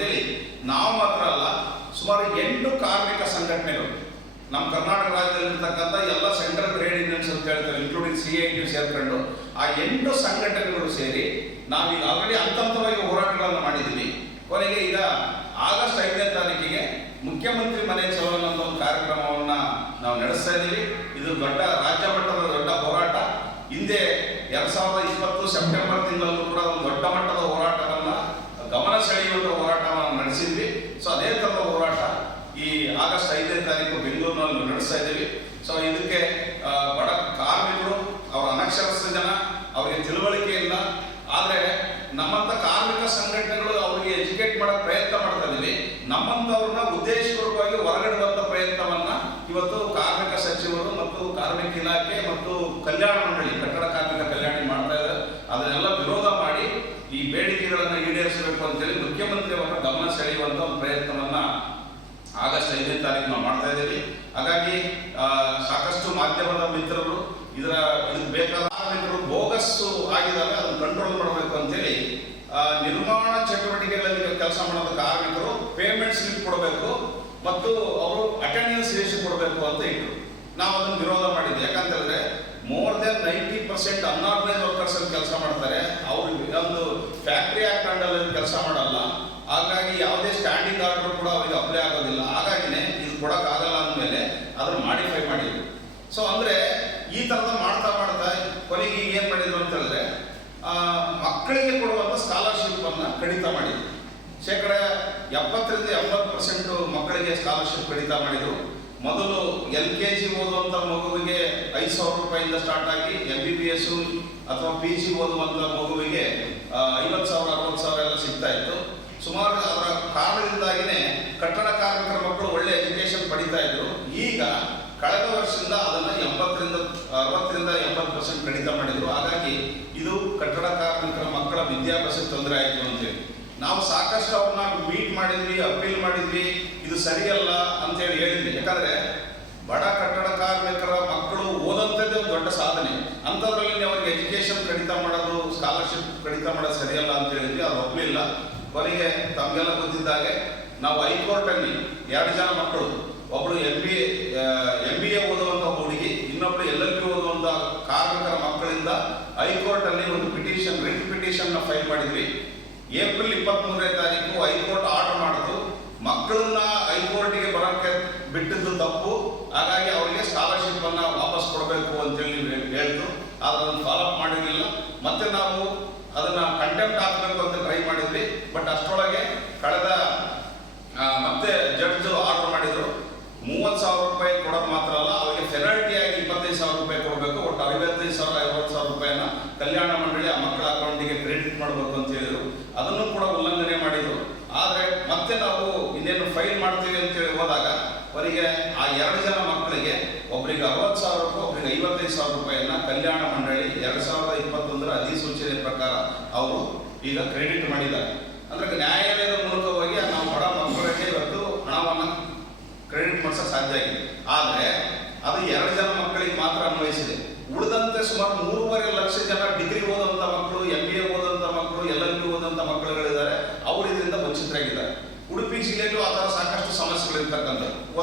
ಅಂತೇಳಿ ನಾವು ಮಾತ್ರ ಅಲ್ಲ, ಸುಮಾರು 8 ಕಾರ್ಮಿಕ ಸಂಘಟನೆಗಳು ನಮ್ಮ ಕರ್ನಾಟಕ ರಾಜ್ಯದಲ್ಲಿರ್ತಕ್ಕಂಥ ಎಲ್ಲ ಸೆಂಟ್ರಲ್ ಟ್ರೇಡ್ ಯೂನಿಯನ್ಸ್ ಅಂತ ಹೇಳ್ತಾರೆ, ಇನ್ಕ್ಲೂಡಿಂಗ್ CITU ಸೇರ್ಕೊಂಡು ಆ 8 ಸಂಘಟನೆಗಳು ಸೇರಿ ನಾವೀಗ ಆಲ್ರೆಡಿ ಹಂತವಾಗಿ ಹೋರಾಟಗಳನ್ನು ಮಾಡಿದ್ದೀವಿ. ಕೊನೆಗೆ ಈಗ ಆಗಸ್ಟ್ 5ನೇ ತಾರೀಕಿಗೆ ಮುಖ್ಯಮಂತ್ರಿ ಮನೆ ಚಲನ ಅನ್ನೋ ಒಂದು ಕಾರ್ಯಕ್ರಮವನ್ನು ನಾವು ನಡೆಸ್ತಾ ಇದ್ದೀವಿ. ಇದು ದೊಡ್ಡ ರಾಜ್ಯ ಮಟ್ಟದ ದೊಡ್ಡ ಹೋರಾಟ. ಹಿಂದೆ 2020 ಸೆಪ್ಟೆಂಬರ್ ತಿಂಗಳಲ್ಲೂ ಕೂಡ ಒಂದು ದೊಡ್ಡ ಮಟ್ಟದ ಹೋರಾಟವನ್ನು, ಗಮನ ಸೆಳೆಯುವಂಥ ಹೋರಾಟವನ್ನು ನಡೆಸಿದ್ವಿ. ಸೊ ಅದೇ ಥರದ ಹೋರಾಟ ಈ ಆಗಸ್ಟ್ 5ನೇ ತಾರೀಕು ಬೆಂಗಳೂರಿನಲ್ಲಿ ನಡೆಸ್ತಾ ಇದ್ದೀವಿ. ಸೊ ಇದಕ್ಕೆ ಬಡ ಕಾರ್ಮಿಕರು, ಅವರ ಅನಕ್ಷರಸ್ಥ ಜನ, ಅವರಿಗೆ ತಿಳುವಳಿಕೆ ಇಲ್ಲ. ಆದರೆ ನಮ್ಮಂಥ ಕಾರ್ಮಿಕ ಸಂಘಟನೆಗಳು ಅವರಿಗೆ ಎಜುಕೇಟ್ ಮಾಡೋ ಪ್ರಯತ್ನ ಮಾಡ್ತಾ ಇದ್ದೀವಿ. ನಮ್ಮಂಥವ್ರನ್ನ ಉದ್ದೇಶಪೂರ್ವಕವಾಗಿ ಹೊರಗಡುವಂಥ ಪ್ರಯತ್ನವನ್ನ ಇವತ್ತು ಕಾರ್ಮಿಕ ಸಚಿವರು ಮತ್ತು ಕಾರ್ಮಿಕ ಇಲಾಖೆ ಮತ್ತು ಕಲ್ಯಾಣ ಮಂಡಳಿ, ಕಟ್ಟಡ ಕಾರ್ಮಿಕ ಕಲ್ಯಾಣ ಮಾಡ್ತಾ ಇದ್ದಾರೆ. ಅದನ್ನೆಲ್ಲ ವಿರೋಧ ಮಾಡಿ ಈ ಬೇಡಿಕೆಗಳನ್ನು ಈಡೇರಿಸಬೇಕು ಅಂತೇಳಿ ಮುಖ್ಯಮಂತ್ರಿ ಅವರ ಗಮನ ಸೆಳೆಯುವಂಥ ಒಂದು ಪ್ರಯತ್ನವನ್ನ ಆಗಸ್ಟ್ 5ನೇ ತಾರೀಕು ನಾವು ಮಾಡ್ತಾ ಇದ್ದೀವಿ. ಹಾಗಾಗಿ ಸಾಕಷ್ಟು ಮಾಧ್ಯಮದ ಮಿತ್ರರು ಇದಕ್ಕೆ ಬೇಕಾದ ಕಾರ್ಮಿಕರು ಬೋಗಸ್ ಆಗಿದ್ದಾರೆ, ಅದನ್ನು ಕಂಟ್ರೋಲ್ ಮಾಡಬೇಕು ಅಂತೇಳಿ ನಿರ್ಮಾಣ ಚಟುವಟಿಕೆಗಳಲ್ಲಿ ಕೆಲಸ ಮಾಡೋದ ಕಾರ್ಮಿಕರು ಪೇಮೆಂಟ್ ಸ್ಲಿಪ್ ಕೊಡಬೇಕು ಮತ್ತು ಅವರು ಅಟೆಂಡೆನ್ಸ್ ರೇಷನ್ ಕೊಡಬೇಕು ಅಂತ ಇಟ್ಟರು. ನಾವು ಅದನ್ನು ವಿರೋಧ ಮಾಡಿದ್ವಿ. ಯಾಕಂತಂದ್ರೆ ಮೋರ್ ದೆನ್ 90% ಅನ್ಆರ್ಗನೈಸ್ಡ್ ವರ್ಕರ್ಸ್ ಅಲ್ಲಿ ಕೆಲಸ ಮಾಡ್ತಾರೆ. ಅವರು ಒಂದು ಫ್ಯಾಕ್ಟರಿ ಆಕ್ಟ್ ಅಂಡಲ್ಲಿ ಕೆಲಸ ಮಾಡಲ್ಲ. ಹಾಗಾಗಿ ಯಾವುದೇ ಸ್ಟ್ಯಾಂಡಿಂಗ್ ಆರ್ಡರ್ ಕೂಡ ಅವರಿಗೆ ಅಪ್ಲೈ ಆಗೋದಿಲ್ಲ. ಹಾಗಾಗಿನೇ ಇದು ಕೊಡೋಕ್ಕಾಗಲ್ಲ ಅಂದಮೇಲೆ ಅದನ್ನು ಮಾಡಿಫೈ ಮಾಡಿದ್ರು. ಸೊ ಅಂದರೆ ಈ ಥರದ ಮಾಡ್ತಾ ಕೊನೆಗೆ ಈಗ ಏನು ಮಾಡಿದ್ರು ಅಂತ ಹೇಳಿದ್ರೆ, ಮಕ್ಕಳಿಗೆ ಕೊಡುವಂಥ ಸ್ಕಾಲರ್ಶಿಪ್ಪನ್ನು ಕಡಿತ ಮಾಡಿದ್ರು. 70% 80% ಮಕ್ಕಳಿಗೆ ಸ್ಕಾಲರ್ಶಿಪ್ ಕಡಿತ ಮಾಡಿದರು. ಮೊದಲು LKG ಓದುವಂಥ ಮಗುವಿಗೆ 5,000 ರೂಪಾಯಿಂದ ಸ್ಟಾರ್ಟ್ ಆಗಿ MBBS ಅಥವಾ PG ಓದುವಂಥ ಮಗುವಿಗೆ 50,000 60,000 ಎಲ್ಲ ಸಿಗ್ತಾ ಇತ್ತು. ಸುಮಾರು ಅದರ ಕಾರಣದಿಂದಾಗಿನೇ ಕಟ್ಟಡ ಕಾರ್ಮಿಕರ ಮಕ್ಕಳು ಒಳ್ಳೆ ಎಜುಕೇಶನ್ ಪಡಿತಾ ಇದ್ರು. ಈಗ ಕಳೆದ ವರ್ಷದಿಂದ ಅದನ್ನು 60% 80% ಕಡಿತ ಮಾಡಿದ್ರು. ಹಾಗಾಗಿ ಇದು ಕಟ್ಟಡ ಕಾರ್ಮಿಕರ ಮಕ್ಕಳ ವಿದ್ಯಾಭ್ಯಾಸಕ್ಕೆ ತೊಂದರೆ ಆಯಿತು ಅಂತೇಳಿ ನಾವು ಸಾಕಷ್ಟು ಅವ್ರನ್ನ ಮೀಟ್ ಮಾಡಿದ್ವಿ, ಅಪೀಲ್ ಮಾಡಿದ್ವಿ, ಇದು ಸರಿಯಲ್ಲ ಅಂತೇಳಿ ಹೇಳಿದ್ವಿ. ಯಾಕಂದ್ರೆ ಬಡ ಕಟ್ಟಡ ಕಾರ್ಮಿಕರ ಮಕ್ಕಳು ಓದಂಥದ್ದೇ ಒಂದು ದೊಡ್ಡ ಸಾಧನೆ. ಅಂಥದ್ರಲ್ಲಿ ಅವ್ರಿಗೆ ಎಜುಕೇಶನ್ ಕಡಿತ ಮಾಡೋದು, ಸ್ಕಾಲರ್ಶಿಪ್ ಕಡಿತ ಮಾಡೋದು ಸರಿಯಲ್ಲ ಅಂತ ಹೇಳಿದ್ವಿ. ಅದು ಒಪ್ಪಲಿಲ್ಲ. ಕೊನೆಗೆ ತಮಗೆಲ್ಲ ಗೊತ್ತಿದ್ದಾಗೆ ನಾವು ಹೈಕೋರ್ಟಲ್ಲಿ 2 ಜನ ಮಕ್ಕಳು, ಒಬ್ಬಳು MBA ಓದುವಂಥ ಹುಡುಗಿ, ಇನ್ನೊಬ್ಳು LLB ಓದುವಂಥ ಕಾರ್ಮಿಕರ ಮಕ್ಕಳಿಂದ ಹೈಕೋರ್ಟಲ್ಲಿ ಒಂದು ರಿಟ್ ಪಿಟಿಷನ್ ಫೈಲ್ ಮಾಡಿದ್ವಿ. ಏಪ್ರಿಲ್ 23ನೇ ತಾರೀಕು ಹೈಕೋರ್ಟ್ ಆರ್ಡರ್ ಮಾಡಿದ್ರು. ಮಕ್ಕಳನ್ನ ಹೈಕೋರ್ಟಿಗೆ ಬರೋಕ್ಕೆ ಬಿಟ್ಟಿದ್ದು ತಪ್ಪು, ಹಾಗಾಗಿ ಅವರಿಗೆ ಸ್ಕಾಲರ್ಶಿಪ್ ಅನ್ನ ವಾಪಸ್ ಕೊಡಬೇಕು ಅಂತೇಳಿ ಹೇಳಿದ್ರು. ಅದನ್ನು ಫಾಲೋಅಪ್ ಮಾಡಿರಲಿಲ್ಲ. ಮತ್ತೆ ನಾವು ಅದನ್ನ ಕಂಟೆಂಪ್ಟ್ ಹಾಕಬೇಕು ಅಂತ ಟ್ರೈ ಮಾಡಿದ್ವಿ. ಬಟ್ ಅಷ್ಟರೊಳಗೆ ಮತ್ತೆ ಜಡ್ಜ್ ಆರ್ಡರ್ ಮಾಡಿದ್ರು. 30,000 ರೂಪಾಯಿ ಕೊಡೋದು ಮಾತ್ರ ಅಲ್ಲ, ಅವರಿಗೆ ಪೆನಾಲ್ಟಿಯಾಗಿ 25,000 ರೂಪಾಯಿ ಕೊಡಬೇಕು. ಒಟ್ಟು 55,000 50,000 ರೂಪಾಯಿನ ಕಲ್ಯಾಣ ಮಂಡಳಿ ಆ ಮಕ್ಕಳ ಅಕೌಂಟಿಗೆ ಕ್ರೆಡಿಟ್ ಮಾಡಬೇಕು ಅಂತ ಹೇಳಿದ್ರು. ಅದನ್ನು ಕೂಡ ಉಲ್ಲಂಘನೆ ಮಾಡಿದ್ರು. ಆದರೆ ಮತ್ತೆ ನಾವು ಇನ್ನೇನು ಫೈಲ್ ಮಾಡ್ತೀವಿ ಅಂತೇಳಿ ಹೋದಾಗ ಅವರಿಗೆ ಆ 2 ಜನ ಮಕ್ಕಳಿಗೆ ಒಬ್ಬರಿಗೆ 60,000 ರೂಪಾಯಿ, ಒಬ್ಬರಿಗೆ 55,000 ರೂಪಾಯಿಯನ್ನ ಕಲ್ಯಾಣ ಮಂಡಳಿ 2021 ಅಧಿಸೂಚನೆ ಪ್ರಕಾರ ಅವರು ಈಗ ಕ್ರೆಡಿಟ್ ಮಾಡಿದ್ದಾರೆ. ಅಂದ್ರೆ ನ್ಯಾಯಾಲಯದ ಮೂಲಕವಾಗಿ ನಾವು ಬಡ ಮಕ್ಕಳಿಗೆ ಇವತ್ತು ಹಣವನ್ನು ಕ್ರೆಡಿಟ್ ಮಾಡಿಸೋಕೆ ಸಾಧ್ಯ ಆಗಿದೆ. ಆದರೆ ಅದು 2 ಜನ ಮಕ್ಕಳಿಗೆ ಮಾತ್ರ ಅನ್ವಯಿಸಿದೆ. ಉಳಿದಂತೆ ಸುಮಾರು 3.5 ಲಕ್ಷ ಜನ ಡಿಗ್ರಿ ಓದುವಂಥ ಮಕ್ಕಳು, MBA ಓದುವಂಥ ಮಕ್ಕಳು, LLB ಓದುವಂಥ ಮಕ್ಕಳುಗಳಿದ್ದಾರೆ. ಅವರು ಇದರಿಂದ ವಂಚಿತರಾಗಿದ್ದಾರೆ. ಉಡುಪಿ ಜಿಲ್ಲೆಯಲ್ಲೂ ಆ ಥರ ಸಾಕಷ್ಟು ಸಮಸ್ಯೆಗಳಿರ್ತಕ್ಕಂಥದ್ದು.